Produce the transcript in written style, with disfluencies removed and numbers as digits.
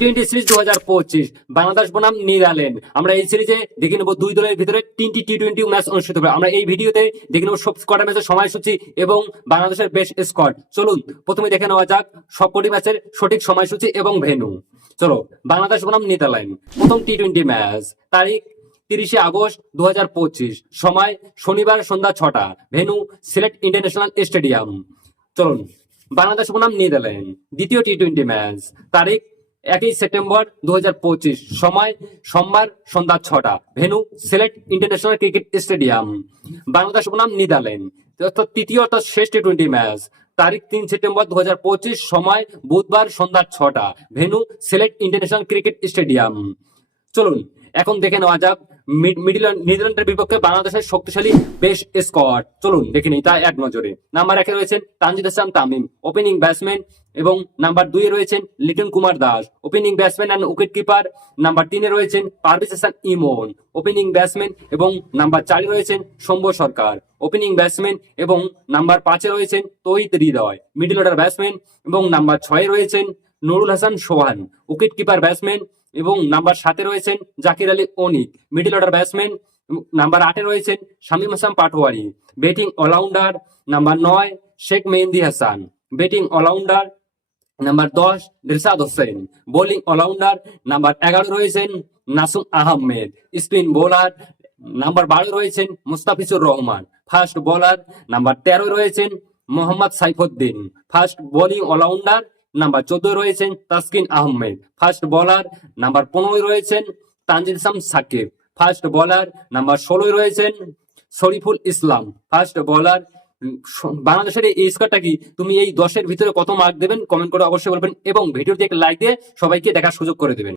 টি-20 series 2025 Bangladesh বনাম Netherland. আমরা এই সিরিজে দেখে নেব দুই দলের ভিতরে 3টি টি-20 ম্যাচ অনুষ্ঠিত হবে। আমরা এই ভিডিওতে দেখে নেব সব স্কোয়াড ম্যাচের সময়সূচি এবং বাংলাদেশের বেস্ট স্কোয়াড। চলুন প্রথমে দেখে নেওয়া যাক সবকটি ম্যাচের সঠিক সময়সূচি এবং ভেন্যু। চলো, বাংলাদেশ বনাম নেদারল্যান্ড প্রথম টি-20 ম্যাচ, তারিখ 30 আগস্ট 2025, সময় শনিবার সন্ধ্যা 6টা, ভেন্যু সিলেট ইন্টারন্যাশনাল স্টেডিয়াম। চলুন, বাংলাদেশ বনাম নেদারল্যান্ড দ্বিতীয় টি-20 ম্যাচ, তারিখ 1 সেপ্টেম্বর 2025, সময় সোমবার সন্ধ্যা 6টা, venue Sylhet international cricket stadium. Bangladesh বনাম নেদারল্যান্ড অর্থাৎ তৃতীয় অর্থাৎ শেষ টি-20 ম্যাচ, তারিখ 3 সেপ্টেম্বর 2025, সময় বুধবার সন্ধ্যা 6টা, venue Sylhet international cricket stadium. চলুন এখন দেখে নেওয়া যাক নিউজিল্যান্ডের বিপক্ষে বাংলাদেশের শক্তিশালী বেস্ট স্কোয়াড। চলুন দেখে নিই তা এক নজরে। নাম্বার 1 রয়েছেন তানজিদ হাসান তামিম, ওপেনিং ব্যাটসম্যান, এবং নাম্বার 2 রয়েছেন Liton Kumar Das, opening batsman and wicket keeper. Number 3 রয়েছেন পারভেজ হাসান ইমন, ওপেনিং ব্যাটসম্যান, এবং নাম্বার 4 রয়েছেন শম্ভ সরকার, ওপেনিং ব্যাটসম্যান, এবং নাম্বার 5 রয়েছেন তৌহিদ হৃদয়, মিডল অর্ডার ব্যাটসম্যান, এবং নাম্বার 6 রয়েছেন নুরুল হাসান সোহান, উইকেট কিপার ব্যাটসম্যান, এবং নাম্বার 7 রয়েছেন জাকির আলী অনিক, মিডল অর্ডার ব্যাটসম্যান। নাম্বার 8 রয়েছেন Shamim Hasan Patwari, batting all rounder. Number 9 Sheikh Mehedi Hasan, batting all rounder. Number 10 Rishad Hossain, bowling all rounder. Number 11 রয়েছেন Nasum Ahmed, spin bowler. Number 12 রয়েছেন Mustafizur Rahman, fast bowler. Number 13 রয়েছেন Mohammad Saifuddin, fast bowling all rounder. Number 14 রয়েছেন Taskin Ahmed, fast bowler. Number 15 রয়েছেন Tanzid Hasan Sakib, fast bowler. Number 16 রয়েছেন Shariful Islam, fast bowler. বাংলাদেশের এই স্কোয়াডটা কি তুমি এই 10-এর ভিতরে কত মার্ক দেবেন কমেন্ট করে অবশ্যই বলবেন, এবং ভিডিওটি একটা লাইক দিয়ে সবাইকে দেখার সুযোগ করে দেবেন।